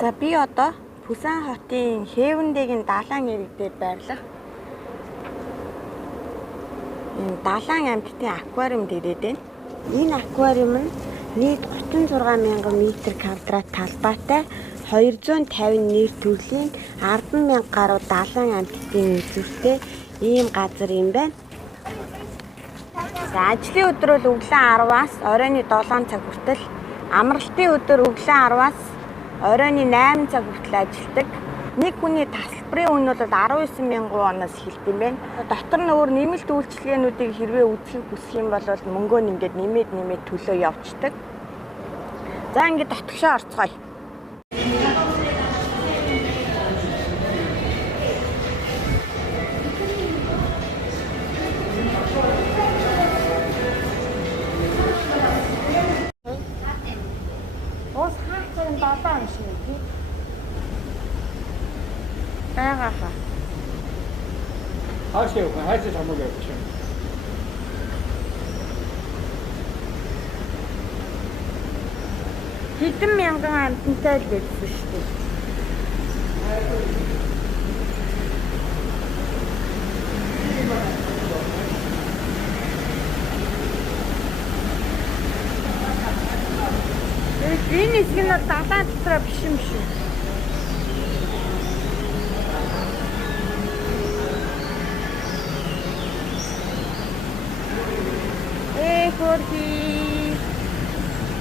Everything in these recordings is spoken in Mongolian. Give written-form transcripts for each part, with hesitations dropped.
За би одоо Пусан хотын Хэвэндээгийн далайн ирэг дээр байрлах энэ далайн амьтдын аквариум дээрээ байна. Энэ аквариум нь нийт 36,000 м² талбайтай 250 нэр төрлийн 10,000 гаруй далайн амьтдын үзүүртэй ийм газар юм байна. За ажлын өдөр бол өглөө 10-аас оройн 7 цаг хүртэл, амралтын өдөр өглөө 10-аас оройн 8 цаг хүртэл ажилладаг. Нэг хүний тасалбарын үн бол 19,000 оноос эхэлдэг юм байна. Дотор нь өөр нэмэлт үйлчилгээнүүдийг хэрвээ үзэх хүсэх юм бол мөнгөө ингээд нэмээд төлөө явцдаг. За ингээд дотгошоо орцгоё. Ус хаацсан 7 шиг тий. Байгаа хаа. Хаашаа явах вэ? Хайцаж хамаагүй явах чинь. Хэдэн мянган амьтантай л байсан шүү дээ. Энэ хэсэг нь далайн дотроо биш юм шүү. Хөрхи.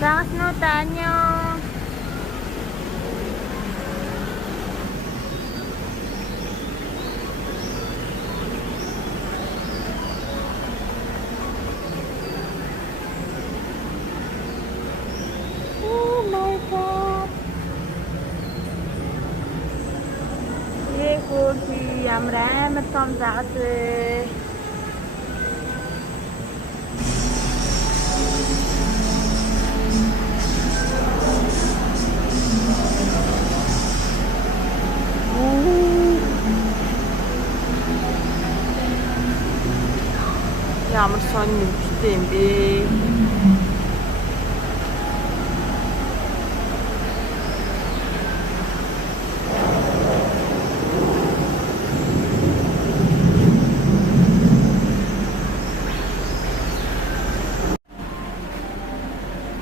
Заснууд анёо. Oh my god. Хөрхи ямар амар том загас вэ? Ямар сонь нэмэгтэй юм бэ?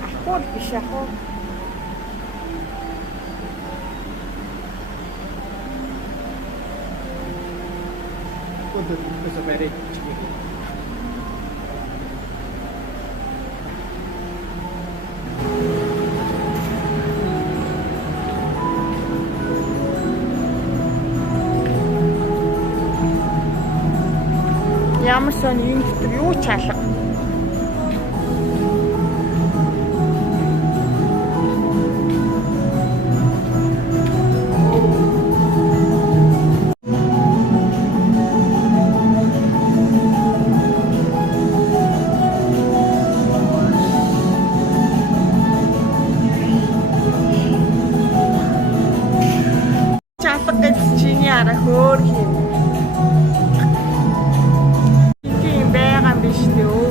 Ахуул биш ахуул. Questo per Ямар сонь юм гэдэг юу ч алга. Чатаг гэж чиний арай хөөр юм. Биш дээ өө.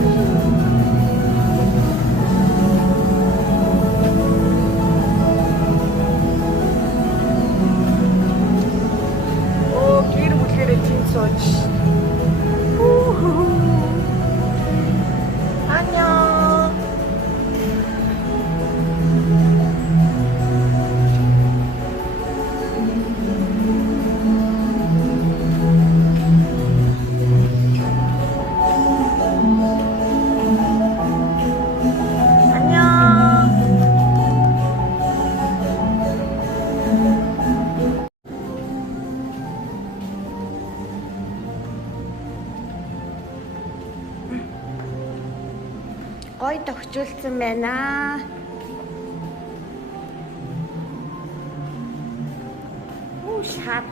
Оо гэр бүлээрээ тийм сууж. Аньё. Гой тогтжуулсан байна. Оо шат.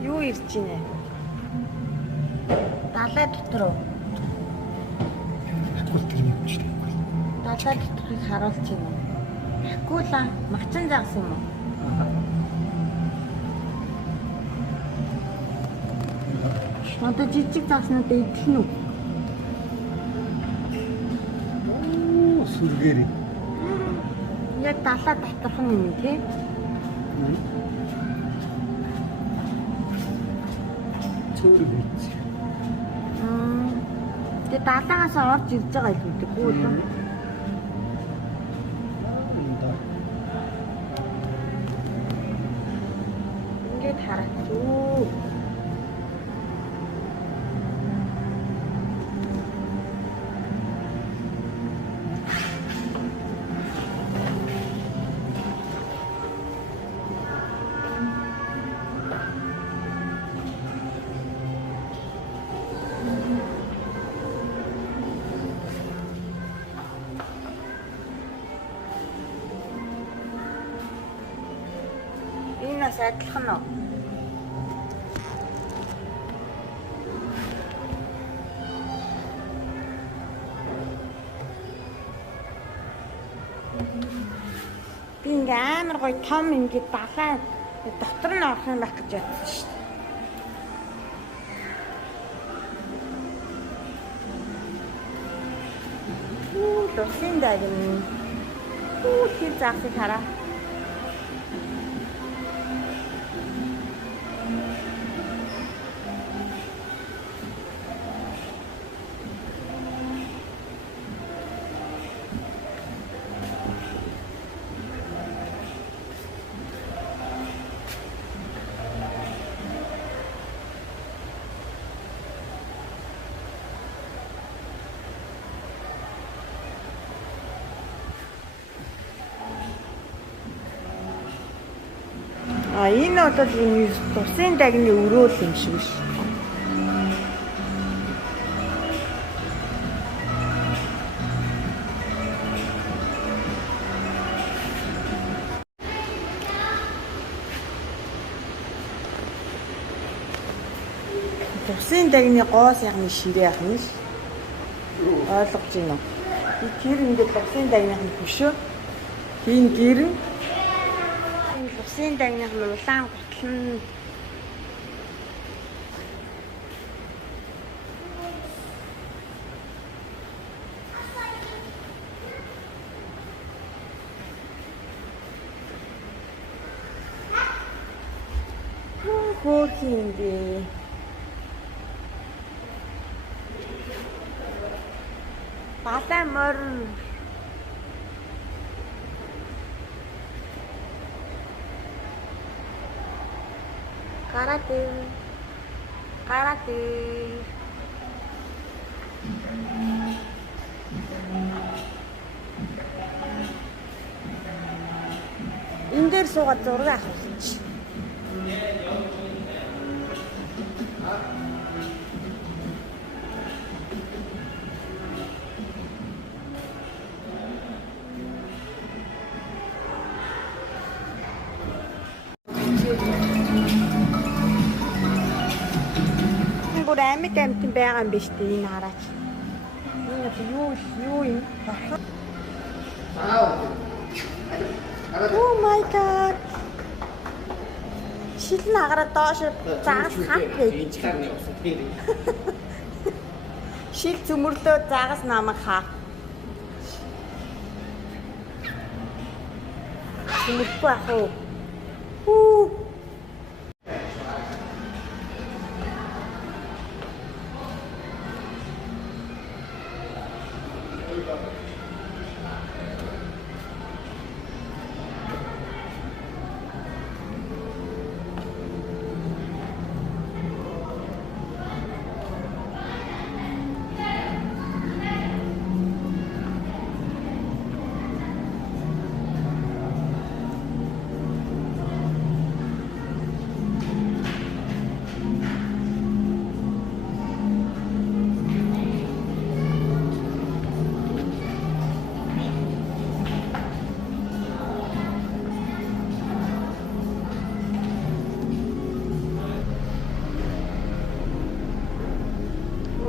Юу ирж байна? Далай дотор уу? хатгуул тэрний хүчтэй. Далай доторыг харуулж байна уу? Хакуула магчин загас юм уу? Одоо жижиг загснуудаа идэх нь үү? Оо, сүргээр. Яг далаа доторх нь юм тий. Цөөрөг хийц. Тэгээ далаагаас орж ирж байгаа юм дэггүй үү? Ингээд хараач юу. Энэ бас адилхан уу? Би ингээ амар гоё том ингээ далаа дотор нь орох юм байх гэж бодсон шүү дээ. Лусын дагны. Тэр заахыг хараа. Энэ бол энэ тусын дагны өрөөл юм шиг ш. Тусын дагны гоос ягны ширээ ахна ш. Ойлгож байна уу? Тэр ингээд тусын дагны хөшөө. Тийм гэрэн Тусын дагных нь улаан гутал нь хөөх юм бэ. Балай морин Karate. Энэ дээр суугаад зураг авах гэж. Бүр амьд байгаа юм биш үү энэ хараач. Энэ юу юм? Oh my god. Шилэн агараа доош заагас хат байж. Шил цөмөрлөө заагас намайг хаа. Цөмөрлөхгүй ах уу?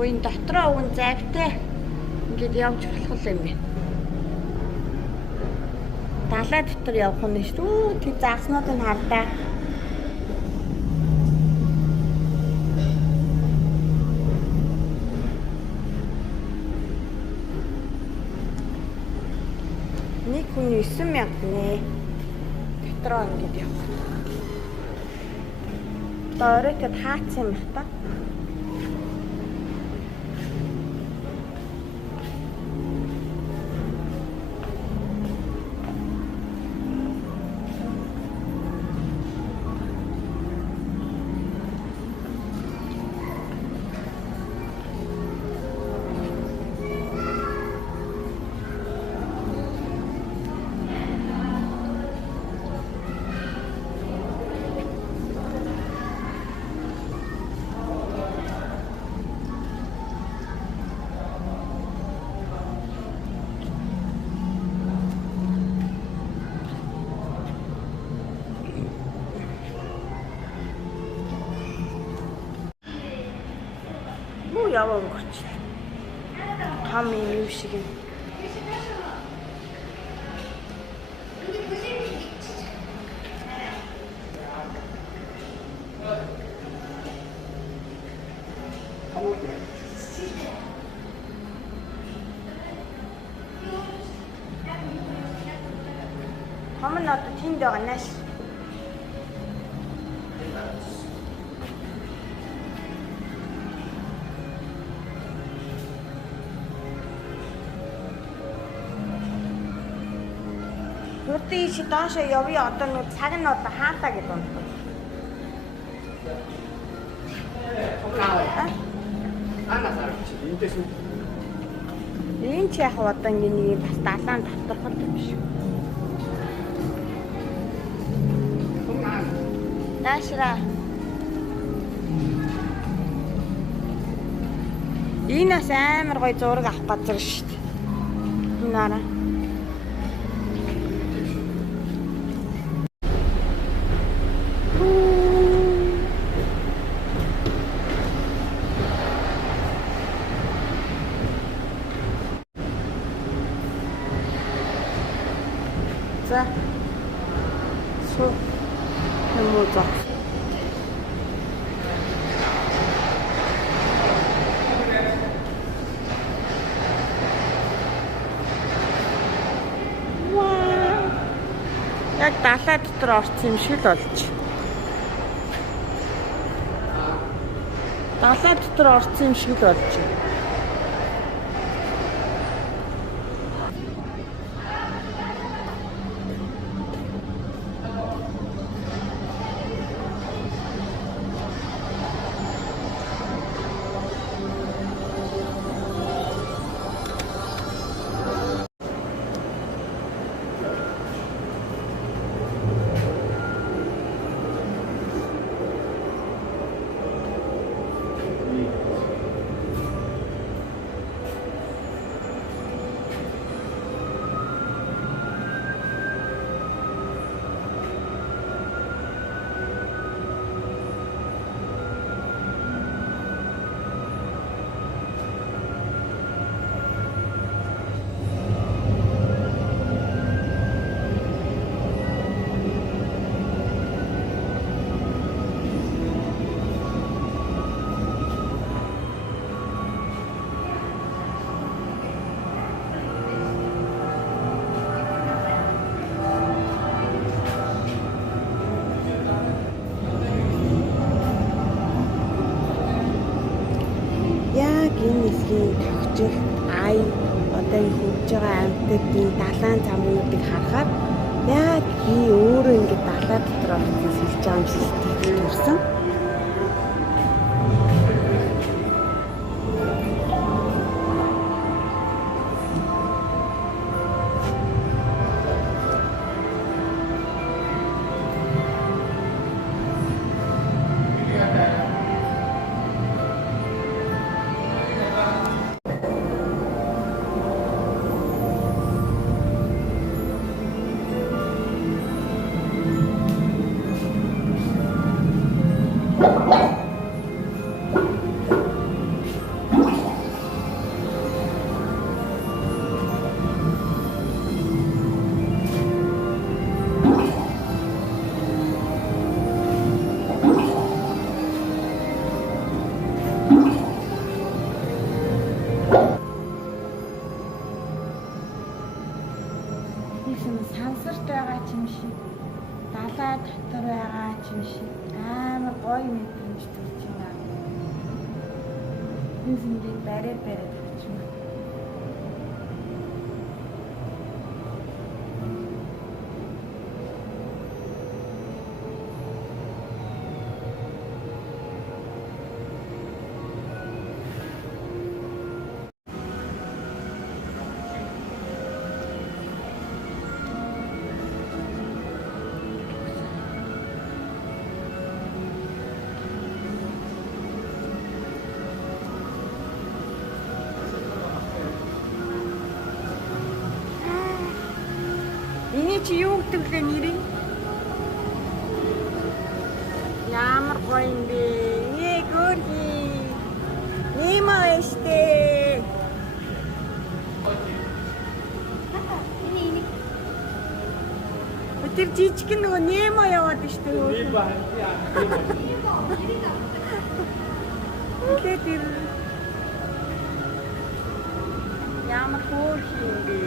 Энэ дотроо өгөн завтай ингээд явж болох юм байна. Далай дотор явах нь шүү дээ. Тэр загснуудыг хардаа. хүний 9,000 нэ. Дотроо ингэж явах. Оройтой таацсан юм байна. Яваа өгч. Хам юм шиг юм. Хам нь одоо тэнд байгаа нааш. Нүдний иши доошоо явъя одоо нүд цаг нь одоо хаалтаа гэж унтдаг. Энэ ч яг одоо ингэ нэг бас далаан татвархал юм шиг. Наашра. Энэ бас амар гоё зураг авах газар шүү дээ. Наараа. За. Суу. Хэмээн. Яг далай дотор орсон юм шиг л болж. Далай дотор орсон юм шиг л болж. Энэ нисхийн төвчл ай одоо энэ хөгж байгаа амьтдын далайн замуудыг харахаар яг би өөрөө ингэ далай дотор орсон сэлж байгаа юм шиг сэтгэл төрсөн. юм шиг. Амар гоё мэдрэмж төрж байна. Бид ингээд бариад тавьж байна. Эний чи юу гэдэг вэ нэрийг? Ямар гоё юм бэ? Гөргий. Нэмээ штэ. Тэр жижиг нөгөө нэмээ яваад штэ. Тэр ямар хөөх юм бэ?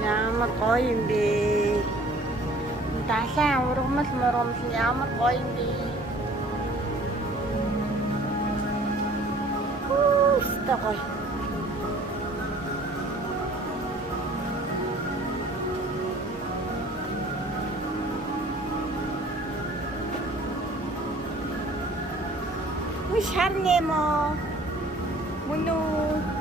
Ямар гоё юм бэ? Далайн ургамал мургамал ямар гоё юм бэ? Үстэ гоё. Үгүй шарне мо. Мөн үү?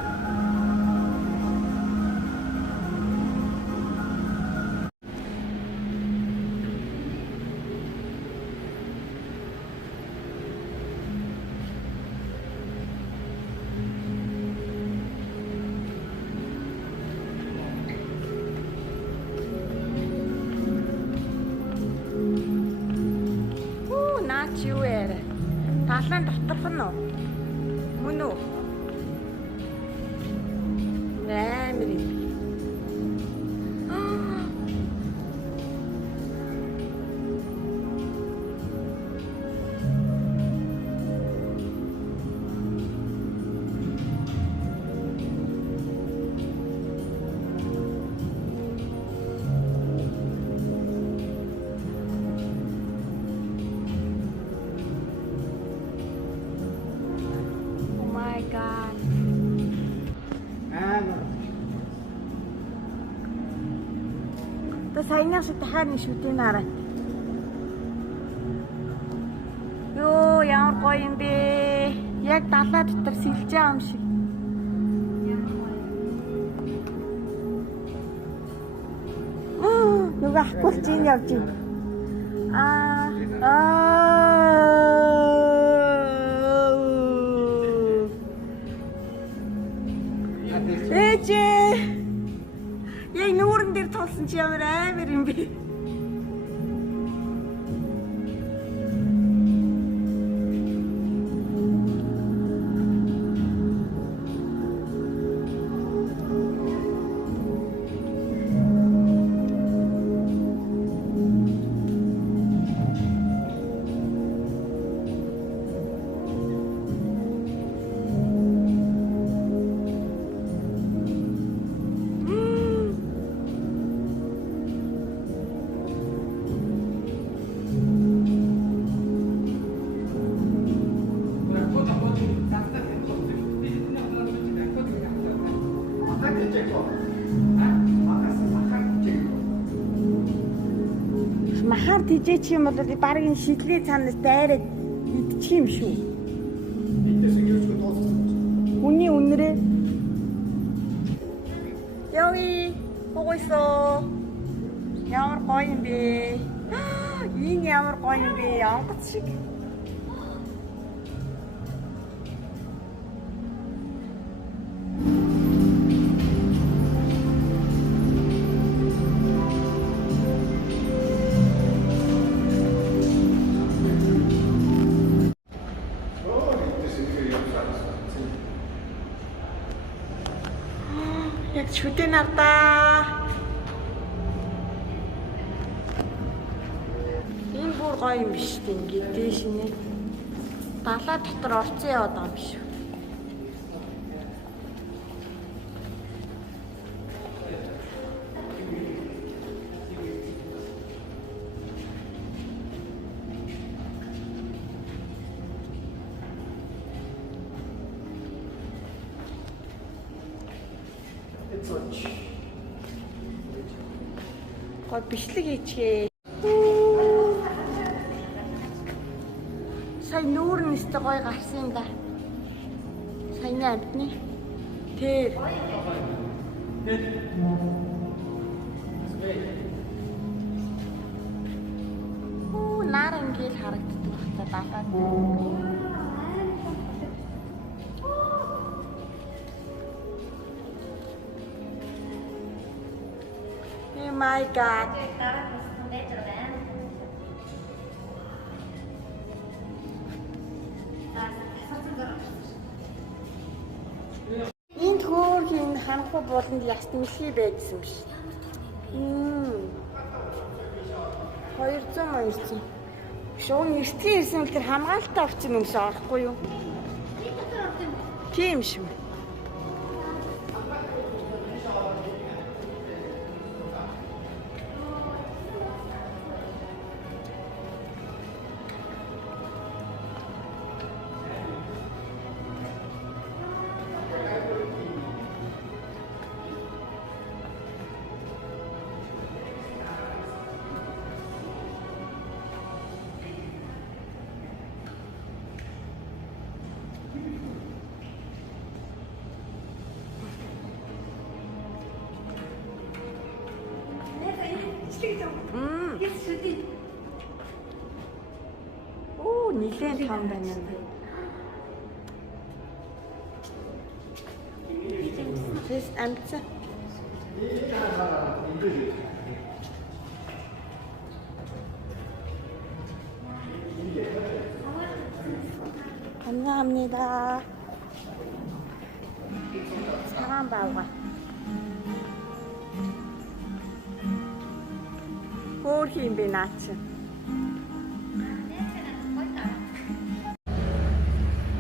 Наач юу яарэ? Талаан доторх нь уу? Мөн үү? Амар юм. God. Та саяны шиг тахаар нэг шүтээ нараа. Йоо, ямар гоё юм бэ? Яг далаа дотор сэлж байгаа юм шиг. Нөгөө ахгүй чинь явж байна. Ээжээ. Яг нүүрэн дээр тулсан чи ямар амар юм бэ? Махаар тижээч юм бол баг энэ шидлээ цаанаас дайраад идчих юм шүү. Хүний үнэрээ. Яви, гойсоо. Ямар гоё юм бэ? Энэ ямар гоё юм бэ? Онгоц шиг. Яг шүтээ навдаа. Энэ бүр гоё юм биш үү? Ингээд дээш нэ. Далаа дотор орцсон яваад байгаа юм шиг. Гол бичлэг хийчихээ. Сая нүүр нь өстө гоё гарсан юм да. Саяны амтны. Тэр. Наар ингээл харагддаг багтаа далаад. Oh my god. Энд хөөрхийн ханхуу болонд яс тэмлхий байдсан биш. 200. Шуун эртний ирсэн үл тэр хамгаалалтаа орсон юмс орохгүй юу? Тийм шүү. Оо, нилээн том байна. Тэс амцаа. 감사합니다. 사람 봐봐. Хөөрхийн би наач.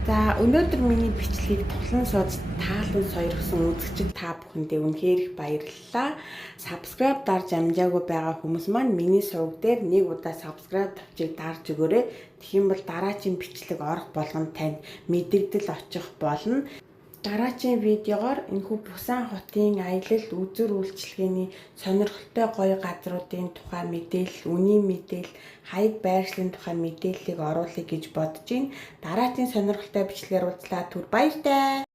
За өнөөдөр миний бичлэгийг тулан сууж таалан сойрхсон үзэгчид та бүхэндээ үнэхээр их баярлалаа. Subscribe дарж амжаагүй байгаа хүмүүс маань миний суваг дээр нэг удаа subscribe тавчиг дарж өгөөрэй. Тэгэх юм бол дараачийн бичлэг орох болгонд танд мэдэгдэл очих болно. Дараачийн видеогоор энэхүү Бусан хотын аялал үзүр үйлчилгээний сонирхолтой гоё газруудын тухай мэдээлэл, үнийн мэдээлэл, хаяг байршлын тухай мэдээллийг оруулъя гэж бодож байна. Дараачийн сонирхолтой бичлэгээр уулзлаа. Түр баяртай.